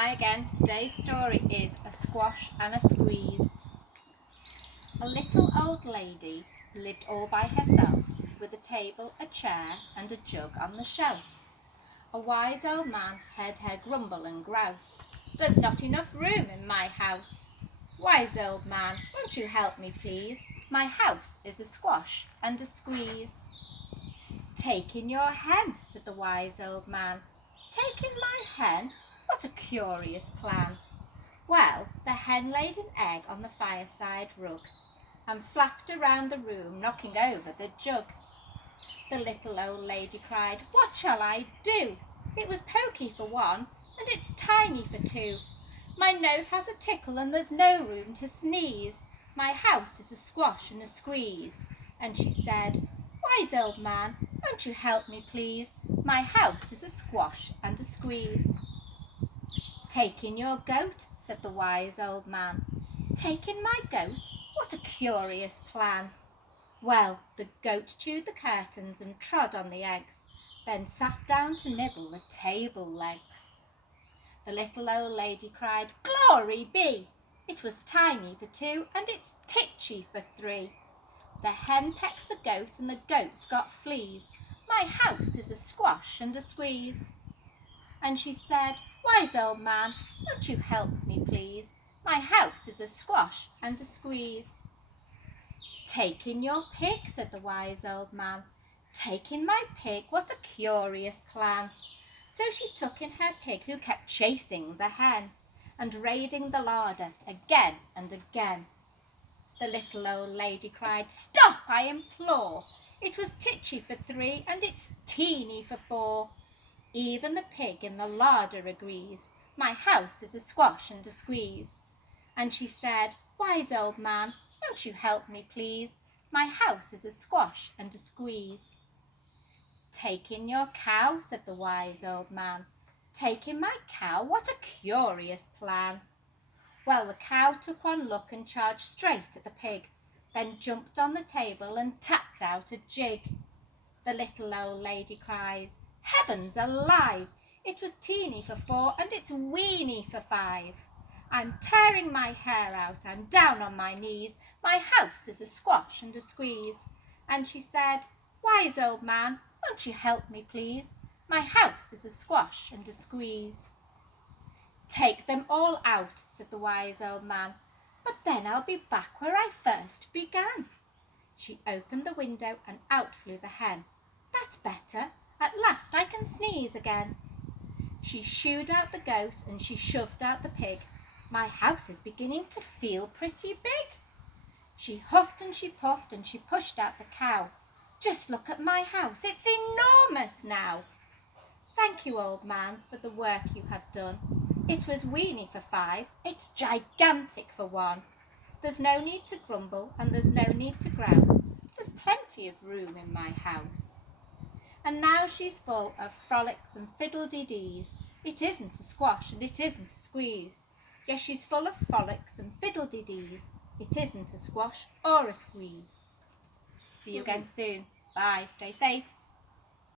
Hi again. Today's story is A Squash and a Squeeze. A little old lady lived all by herself, with a table, a chair and a jug on the shelf. A wise old man heard her grumble and grouse. "There's not enough room in my house." "Wise old man, won't you help me please? My house is a squash and a squeeze." "Take in your hen," said the wise old man. "Take in my hen? What a curious plan." Well, the hen laid an egg on the fireside rug and flapped around the room, knocking over the jug. The little old lady cried, "What shall I do? It was pokey for one, and it's tiny for two. My nose has a tickle and there's no room to sneeze. My house is a squash and a squeeze." And she said, "Wise old man, won't you help me please? My house is a squash and a squeeze." "Take in your goat," said the wise old man. "Take in my goat? What a curious plan." Well, the goat chewed the curtains and trod on the eggs, then sat down to nibble the table legs. The little old lady cried, "Glory be! It was tiny for two, and it's titchy for three. The hen pecks the goat, and the goat's got fleas. My house is a squash and a squeeze." And she said, "Wise old man, won't you help me please? My house is a squash and a squeeze." "Take in your pig," said the wise old man. "Take in my pig? What a curious plan." So she took in her pig, who kept chasing the hen and raiding the larder again and again. The little old lady cried, "Stop, I implore! It was titchy for three, and it's teeny for four. Even the pig in the larder agrees. My house is a squash and a squeeze." And she said, "Wise old man, won't you help me please? My house is a squash and a squeeze." "Take in your cow," said the wise old man. "Take in my cow? What a curious plan." Well, the cow took one look and charged straight at the pig, then jumped on the table and tapped out a jig. The little old lady cries, "Heavens alive! It was teeny for four, and it's weeny for five. I'm tearing my hair out, I'm down on my knees. My house is a squash and a squeeze." And she said, "Wise old man, won't you help me please? My house is a squash and a squeeze." "Take them all out," said the wise old man. "But then I'll be back where I first began." She opened the window and out flew the hen. "That's better. At last I can sneeze again." She shooed out the goat and she shoved out the pig. "My house is beginning to feel pretty big." She huffed and she puffed and she pushed out the cow. "Just look at my house. It's enormous now." "Thank you, old man, for the work you have done. It was weeny for five. It's gigantic for one. There's no need to grumble and there's no need to grouse. There's plenty of room in my house." And now she's full of frolics and fiddle-dee-dees. It isn't a squash and it isn't a squeeze. Yes, she's full of frolics and fiddle-dee-dees. It isn't a squash or a squeeze. See you again soon. Bye. Stay safe.